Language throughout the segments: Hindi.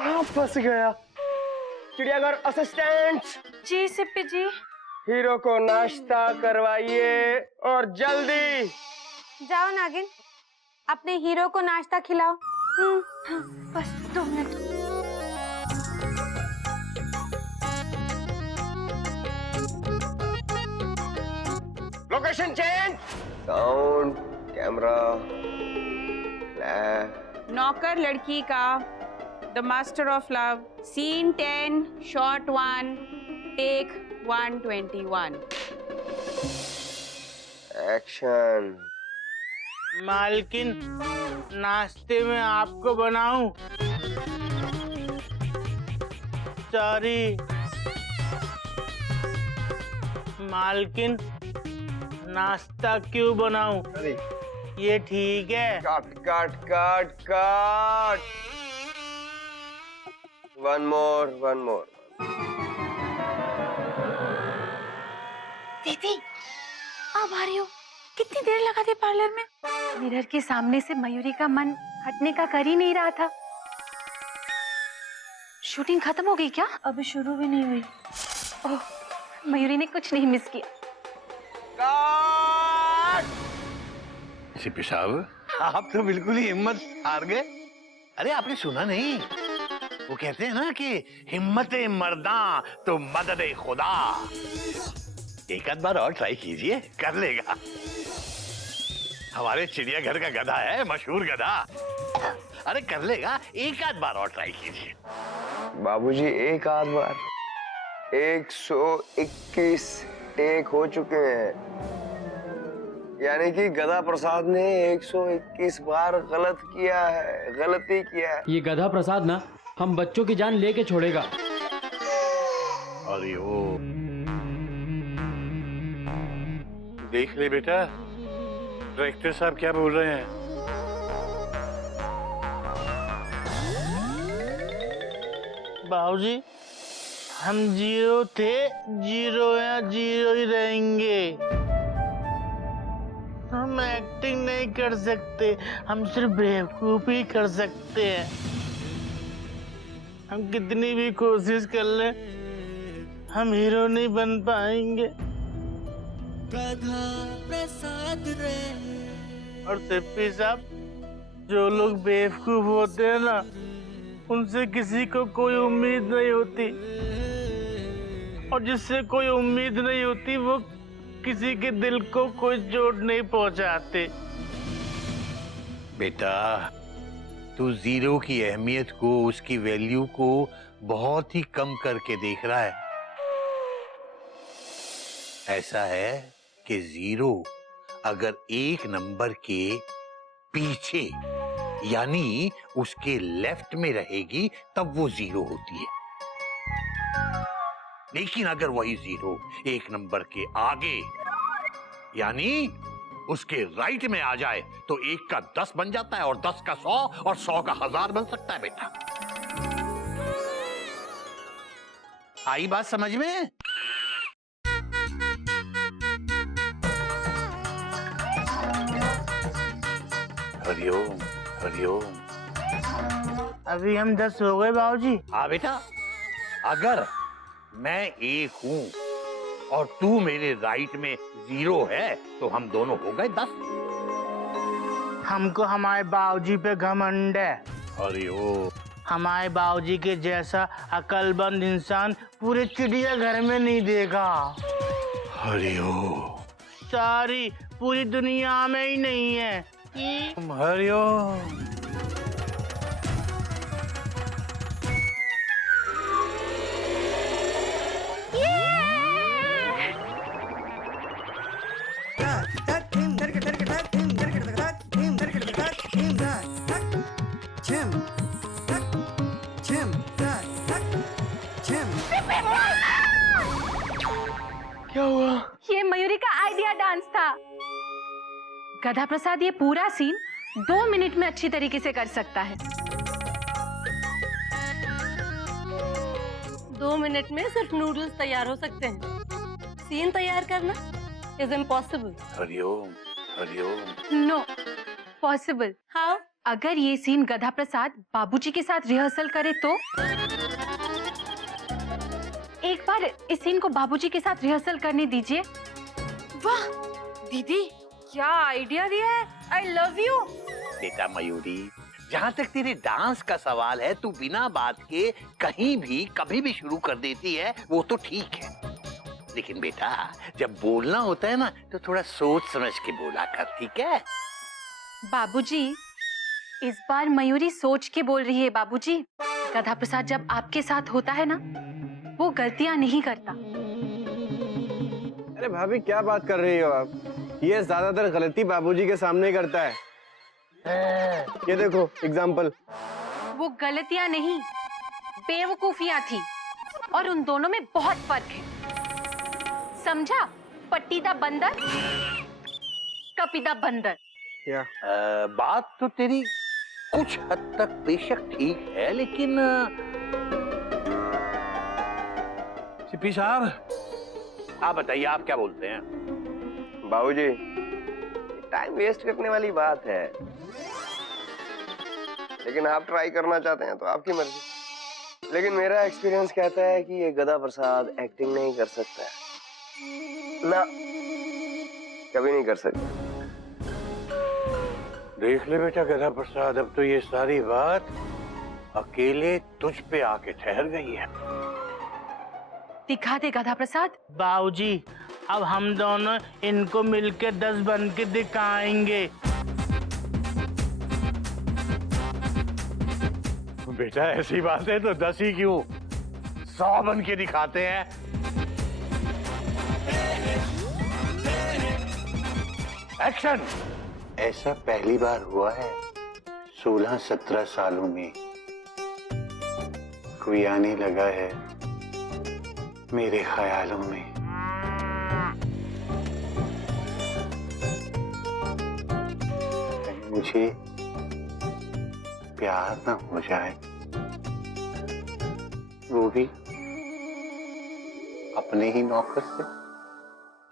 कहाँ फंस गया? चिड़ियाघर असिस्टेंट जी सिप्पी जी। हीरो को नाश्ता करवाइए और जल्दी। जाओ नागिन, अपने हीरो को नाश्ता खिलाओ। बस 2 मिनट। Location change. साउंड, कैमरा, नौकर लड़की का, the master of love, scene 10, shot 1, take 121। Action. मालकिन, नाश्ते में आपको बनाऊं? सॉरी मालकिन, नाश्ता क्यों बनाऊं? अरे ये ठीक है? काट काट काट काट। One more. दीदी अब आ रही हो? कितनी देर लगा दी पार्लर में? मिरर के सामने से मयूरी का मन हटने का कर ही नहीं रहा था। शूटिंग खत्म हो गई क्या? अभी शुरू भी नहीं हुई। ओह, मयूरी ने कुछ नहीं मिस किया। सिप्पी साहब, आप तो बिल्कुल ही हिम्मत हार गए। अरे आपने सुना नहीं? वो कहते हैं ना कि हिम्मत मर्दा तो मदद खुदा। एक आध बार और ट्राई कीजिए, कर लेगा। हमारे चिड़ियाघर का गधा है, मशहूर गधा। अरे कर लेगा, एक आध बार और ट्राई कीजिए। बाबूजी एक आध बार 121 टेक हो चुके हैं, यानी कि गधा प्रसाद ने 121 बार गलती किया है। ये गधा प्रसाद ना हम बच्चों की जान लेके छोड़ेगा। अरे ओ, देख ले बेटा, डायरेक्टर साहब क्या बोल रहे हैं। बाबूजी, हम जीरो थे, जीरो या जीरो ही रहेंगे। हम एक्टिंग नहीं कर सकते, हम सिर्फ बेवकूफी कर सकते हैं। हम कितनी भी कोशिश कर लें, हम हीरो नहीं बन पाएंगे। गधा प्रसाद रे। और सिप्पी साहब, जो लोग बेवकूफ होते हैं ना, उनसे किसी को कोई उम्मीद नहीं होती, और जिससे कोई उम्मीद नहीं होती वो किसी के दिल को कोई चोट नहीं पहुंचाते। बेटा, तू जीरो की अहमियत को, उसकी वैल्यू को बहुत ही कम करके देख रहा है। ऐसा है कि जीरो अगर एक नंबर के पीछे यानी उसके लेफ्ट में रहेगी तब वो जीरो होती है, लेकिन अगर वही जीरो एक नंबर के आगे यानी उसके राइट में आ जाए तो 1 का 10 बन जाता है, और 10 का 100 और 100 का 1000 बन सकता है। बेटा, आई बात समझ में? हरिओम हरिओम। अभी हम 10 हो गए बाबूजी। हाँ बेटा, अगर मैं 1 हूं और तू मेरे राइट में 0 है तो हम दोनों हो गए 10। हमको हमारे बाबूजी पे घमंड है। अरे ओ, हमारे बाबूजी के जैसा अकलमंद इंसान पूरे चिड़ियाघर में नहीं देखा। अरे ओ, सारी पूरी दुनिया में ही नहीं है। हरिओम। क्या हुआ? ये मयूरी का आइडिया डांस था। गधा प्रसाद ये पूरा सीन 2 मिनट में अच्छी तरीके से कर सकता है। 2 मिनट में सिर्फ नूडल्स तैयार हो सकते हैं, सीन तैयार करना is impossible. Hari Om Hari Om. No possible. How? अगर ये सीन गधा प्रसाद बाबूजी के साथ रिहर्सल करे तो? एक बार इस सीन को बाबूजी के साथ रिहर्सल करने दीजिए। वाह दीदी, क्या आइडिया दिया है। I love you. बेटा मयूरी, जहाँ तक तेरे डांस का सवाल है, तू बिना बात के कहीं भी कभी भी शुरू कर देती है, वो तो ठीक है। लेकिन बेटा, जब बोलना होता है ना, तो थोड़ा सोच समझ के बोला कर, ठीक है? बाबूजी, इस बार मयूरी सोच के बोल रही है बाबूजी। गधा प्रसाद जब आपके साथ होता है ना, वो गलतियां नहीं करता। अरे भाभी क्या बात कर रही हो आप? ये ज्यादातर गलती बाबूजी के सामने करता है। ये देखो एग्जाम्पल। वो गलतियां नहीं, बेवकूफियां थी, और उन दोनों में बहुत फर्क है। समझा? पट्टीदा बंदर, कपीदा बंदर। क्या? बात तो तेरी कुछ हद तक बेशक ठीक है, लेकिन सीपी साहब, आप बताइए, आप क्या बोलते हैं? बाबूजी, टाइम वेस्ट करने वाली बात है, लेकिन आप ट्राई करना चाहते हैं तो आपकी मर्जी। लेकिन मेरा एक्सपीरियंस कहता है कि ये गधा प्रसाद एक्टिंग नहीं कर सकता है ना, कभी नहीं कर सकता। देख ले बेटा गधा प्रसाद, अब तो ये सारी बात अकेले तुझ पे आके ठहर गई है। दिखा दे गधा प्रसाद। बाबूजी, अब हम दोनों इनको मिलके 10 बन के दिखाएंगे। बेटा ऐसी बात है तो 10 ही क्यों, 100 बन के दिखाते हैं। एक्शन। ऐसा पहली बार हुआ है 16-17 सालों में। कोई आने लगा है मेरे ख्यालों में। मुझे प्यार ना हो जाए, वो भी अपने ही नौकर से।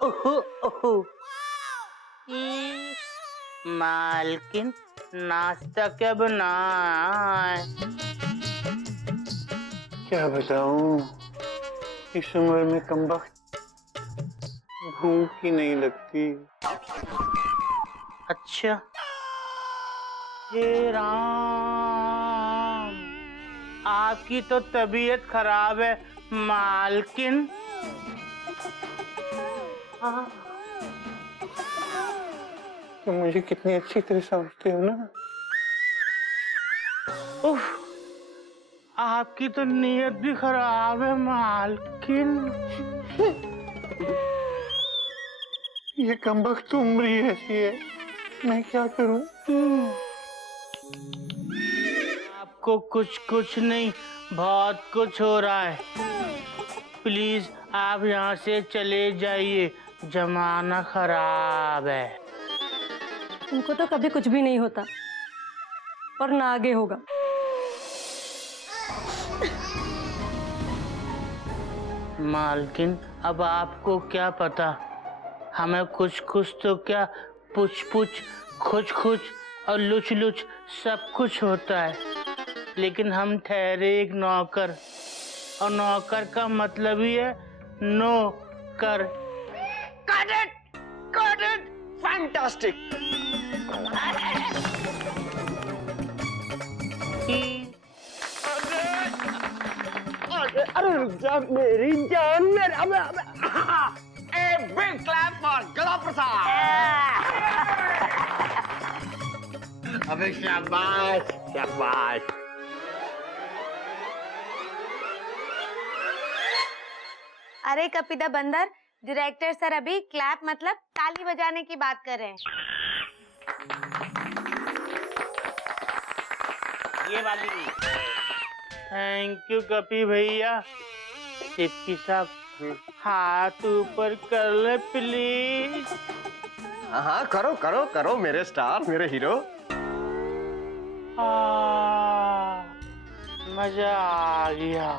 ओहो ओहो, मालकिन नाश्ता क्या बनाए? क्या बताऊं, इस उम्र में कमबख्त भूख ही नहीं लगती। अच्छा, हे राम, आपकी तो तबीयत खराब है मालकिन। तो मुझे कितनी अच्छी तरह समझते हो ना। उफ, आपकी तो नीयत भी खराब है मालकिन। ये कमबख्त उम्र ही ऐसी है, मैं क्या करूं? आपको कुछ नहीं, बहुत कुछ हो रहा है। प्लीज आप यहाँ से चले जाइए, जमाना खराब है। उनको तो कभी कुछ भी नहीं होता, और ना आगे होगा। मालकिन, अब आपको क्या पता, हमें कुछ तो क्या, पुछ खुच और लुच सब कुछ होता है, लेकिन हम ठहरे एक नौकर, और नौकर का मतलब ही है नो कर। Got it! Fantastic! अरे रुक जा मेरी जान, मेरा ए बिग क्लैप फॉर गधा प्रसाद। अबे शाबाश शाबाश। अरे कपीदा बंदर, डायरेक्टर सर अभी क्लैप मतलब ताली बजाने की बात कर रहे हैं। ये वाली। थैंक यू कपी भैया। सिप्पी साहब, हाथ ऊपर कर ले प्लीज। हाँ करो करो करो मेरे स्टार, मेरे हीरो। मजा आ गया।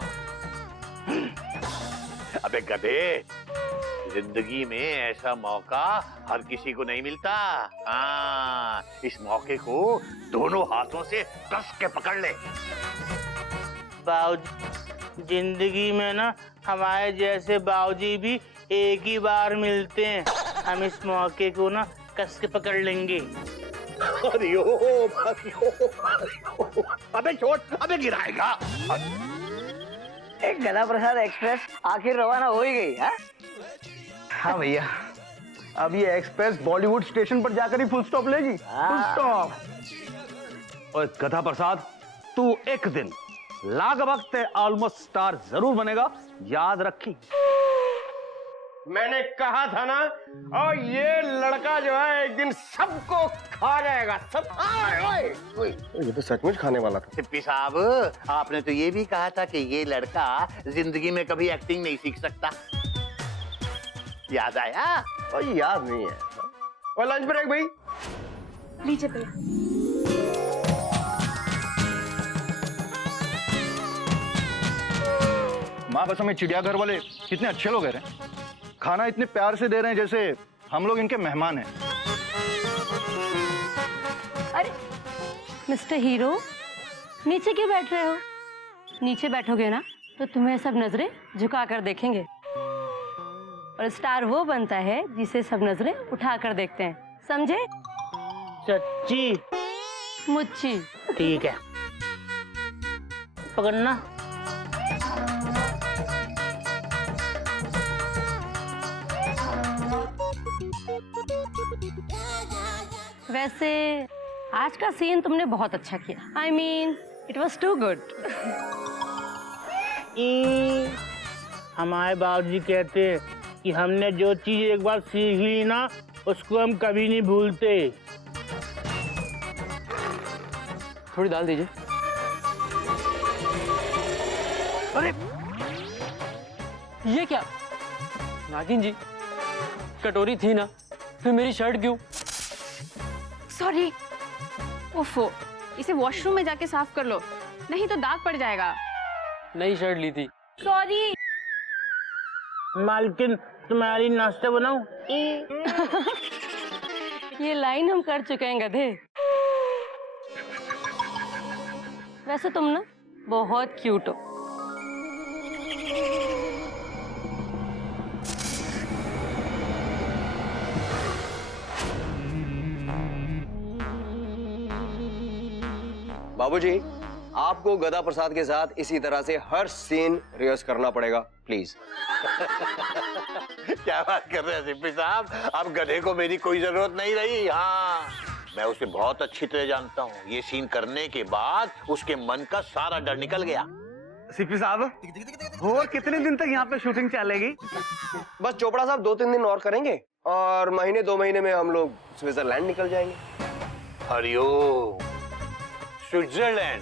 अबे गधे, जिंदगी में ऐसा मौका हर किसी को नहीं मिलता। हाँ, इस मौके को दोनों हाथों से कस के पकड़ ले। बाबूजी, जिंदगी में ना हमारे जैसे बाबूजी भी एक ही बार मिलते हैं। हम इस मौके को ना कस के पकड़ लेंगे। हरिओम हरिओम हरिओम। अबे छोड़, अबे गिराएगा। एक गदा प्रसाद एक्सप्रेस आखिर रवाना हो ही गई है। हाँ भैया, अब ये एक्सप्रेस बॉलीवुड स्टेशन पर जाकर ही फुल स्टॉप लेगी। Full stop. और गधा प्रसाद, तू एक दिन लाग वक्त ऑलमोस्ट स्टार जरूर बनेगा, याद रखी। मैंने कहा था ना, और ये लड़का जो है एक दिन सबको खा जाएगा। सब ये तो सचमुच खाने वाला था। सिप्पी साहब, आपने तो ये भी कहा था कि ये लड़का जिंदगी में कभी एक्टिंग नहीं सीख सकता। याद आया? और याद नहीं है। और लंच ब्रेक भाई। लीजिए भैया। माँ बस हमें चिड़ियाघर वाले कितने अच्छे लोग हैं, खाना इतने प्यार से दे रहे हैं जैसे हम लोग इनके मेहमान हैं। अरे मिस्टर हीरो, नीचे क्यों बैठ रहे हो? नीचे बैठोगे ना तो तुम्हें सब नजरें झुका कर देखेंगे, और स्टार वो बनता है जिसे सब नजरें उठा कर देखते हैं, समझे? सच्ची? मुच्ची। ठीक है, पकड़ना। वैसे आज का सीन तुमने बहुत अच्छा किया। I mean, it was too good. हमारे बाबूजी कहते हैं कि हमने जो चीज एक बार सीख ली ना, उसको हम कभी नहीं भूलते। थोड़ी दाल दीजिए। अरे ये क्या नागिन जी, कटोरी थी ना, फिर मेरी शर्ट क्यों? सॉरी। ओफो, इसे वॉशरूम में जाके साफ कर लो, नहीं तो दाग पड़ जाएगा। नई शर्ट ली थी। सॉरी। मालकिन, तुम्हारी नाश्ता बनाऊं? ये लाइन हम कर चुके हैं गधे। वैसे तुम ना बहुत क्यूट हो। बाबूजी, आपको गदा प्रसाद के साथ इसी तरह से हर सीन रिहर्स करना पड़ेगा, प्लीज। क्या बात कर रहे हैं सिप्पी साहब, अब गधे को मेरी कोई जरूरत नहीं रही। हाँ, मैं उसे बहुत अच्छी तरह जानता हूँ। ये सीन करने के बाद उसके मन का सारा डर निकल गया। सिप्पी साहब, और कितने दिन तक यहाँ पे शूटिंग चलेगी? बस चोपड़ा साहब 2-3 दिन और करेंगे, और महीने 2 महीने में हम लोग स्विट्जरलैंड निकल जाएंगे। हरिओम, स्विट्जरलैंड?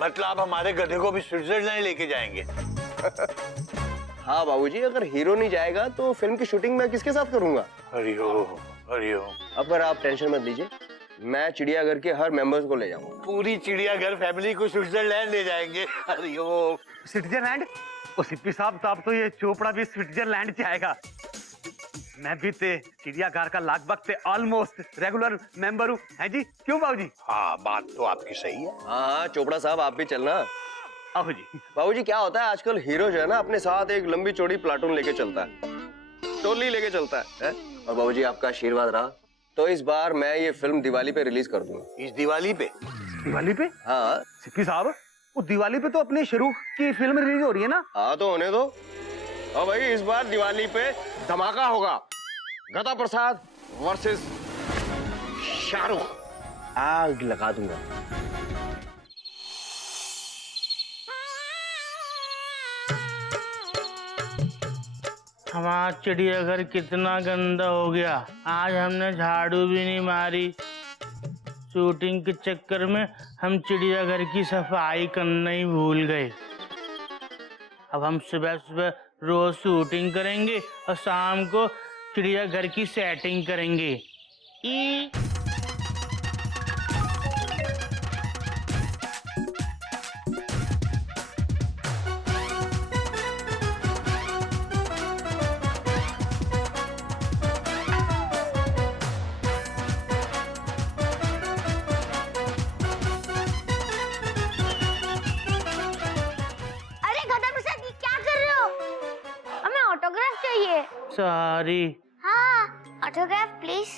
मतलब हमारे गधे को भी स्विट्जरलैंड लेके जाएंगे? हाँ बाबूजी, अगर हीरो नहीं जाएगा तो फिल्म की शूटिंग मैं किसके साथ करूंगा? हरिओम हरिओम। अब पर आप टेंशन मत लीजिए, मैं चिड़ियाघर के हर मेंबर्स को ले जाऊंगा। पूरी चिड़ियाघर फैमिली को स्विट्जरलैंड ले जाएंगे। हरिओम। स्विट्जरलैंड? ओ सिप्पी साहब, तो अब तो ये चोपड़ा भी स्विट्जरलैंड जाएगा। मैं भी ते चिड़ियाघर का लगभग ऑलमोस्ट रेगुलर मेंबर हूँ, है जी? क्यों बाबूजी? हाँ, बात तो आपकी सही है। हाँ चोपड़ा साहब, आप भी चलना। आओ जी। बाबूजी, क्या होता है आजकल हीरो जो है ना, अपने साथ एक लंबी चौड़ी प्लाटून लेके चलता है, टोली लेके चलता है? और बाबूजी, आपका आशीर्वाद रहा तो इस बार मैं ये फिल्म दिवाली पे रिलीज कर दूंगा। इस दिवाली पे? दिवाली पे? हाँ सिप्पी साहब, वो दिवाली पे तो अपने शाहरुख की फिल्म रिलीज हो रही है ना? हाँ, तो होने दो। और भाई इस बार दिवाली पे धमाका होगा। गदा प्रसाद वर्सेस शाहरुख, आग लगा दूंगा। हमारा चिड़ियाघर कितना गंदा हो गया, आज हमने झाड़ू भी नहीं मारी। शूटिंग के चक्कर में हम चिड़ियाघर की सफाई करना ही भूल गए। अब हम सुबह सुबह रोज शूटिंग करेंगे और शाम को चिड़ियाघर की सेटिंग करेंगे। सॉरी। हाँ, ऑटोग्राफ प्लीज।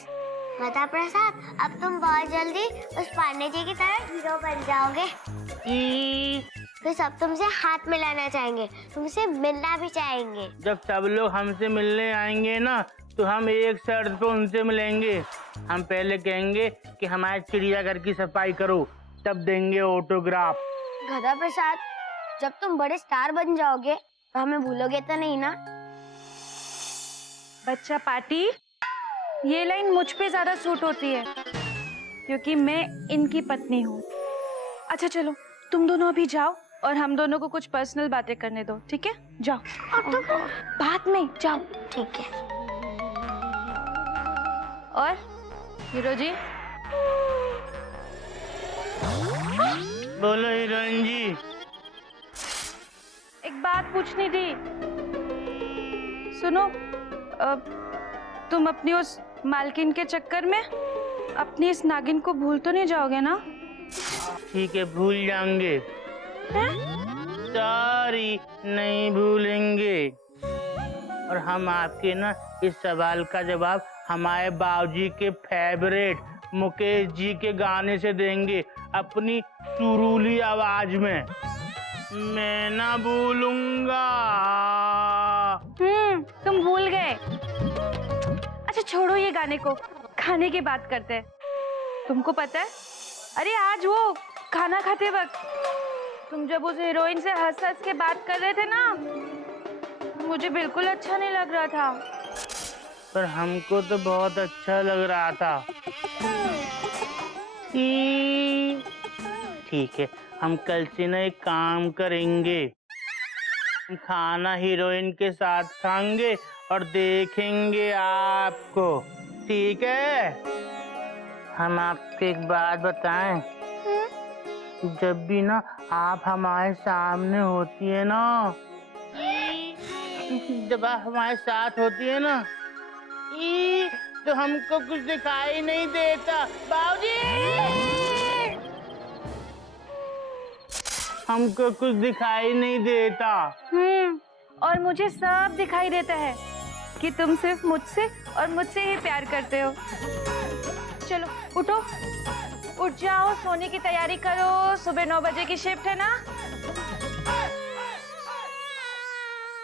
गधा प्रसाद, अब तुम बहुत जल्दी उस पांडे जी की तरह हीरो बन जाओगे। फिर सब तुमसे हाथ मिलाना चाहेंगे, तुमसे मिलना भी चाहेंगे। जब सब लोग हमसे मिलने आएंगे ना तो हम एक शर्त पे उनसे मिलेंगे। हम पहले कहेंगे कि हमारे चिड़ियाघर की सफाई करो, तब देंगे ऑटोग्राफ। गधा प्रसाद, जब तुम बड़े स्टार बन जाओगे तो हमें भूलोगे तो नहीं ना? बच्चा पार्टी, ये लाइन मुझ पे ज्यादा सूट होती है क्योंकि मैं इनकी पत्नी हूँ। अच्छा चलो, तुम दोनों अभी जाओ और हम दोनों को कुछ पर्सनल बातें करने दो, ठीक है? जाओ। बाद में जाओ। ठीक है। और हीरो जी, बोलो हीरोइन जी। एक बात पूछनी थी। सुनो, तुम अपनी उस मालकिन के चक्कर में अपनी इस नागिन को भूल तो नहीं जाओगे ना? ठीक है, भूल जाएंगे। सॉरी, नहीं भूलेंगे। और हम आपके ना इस सवाल का जवाब हमारे बाबूजी के फेवरेट मुकेश जी के गाने से देंगे, अपनी सुरीली आवाज में। मैं ना भूलूंगा। तुम भूल गए। अच्छा छोड़ो ये गाने को, खाने की बात करते हैं। तुमको पता है, अरे आज वो खाना खाते वक्त तुम जब उस हीरोइन से हंस हंस के बात कर रहे थे ना, मुझे बिल्कुल अच्छा नहीं लग रहा था। पर हमको तो बहुत अच्छा लग रहा था। ठीक है, हम कल से ना एक काम करेंगे, खाना हीरोइन के साथ खाएंगे और देखेंगे आपको, ठीक है? हम आपको एक बात बताएं, जब भी ना आप हमारे सामने होती है ना, जब आप हमारे साथ होती है ना, तो हमको कुछ दिखाई नहीं देता। बाबूजी, हमको कुछ दिखाई नहीं देता। और मुझे सब दिखाई देता है कि तुम सिर्फ मुझसे और मुझसे ही प्यार करते हो। चलो उठो, उठ जाओ, सोने की तैयारी करो, सुबह 9 बजे की शिफ्ट है ना।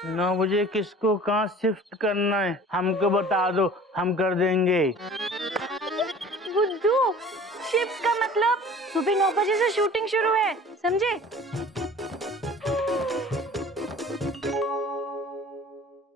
9 बजे किसको कहाँ शिफ्ट करना है हमको बता दो, हम कर देंगे। बुद्धू, शिफ्ट का मतलब सुबह 9 बजे से शूटिंग शुरू है, समझे?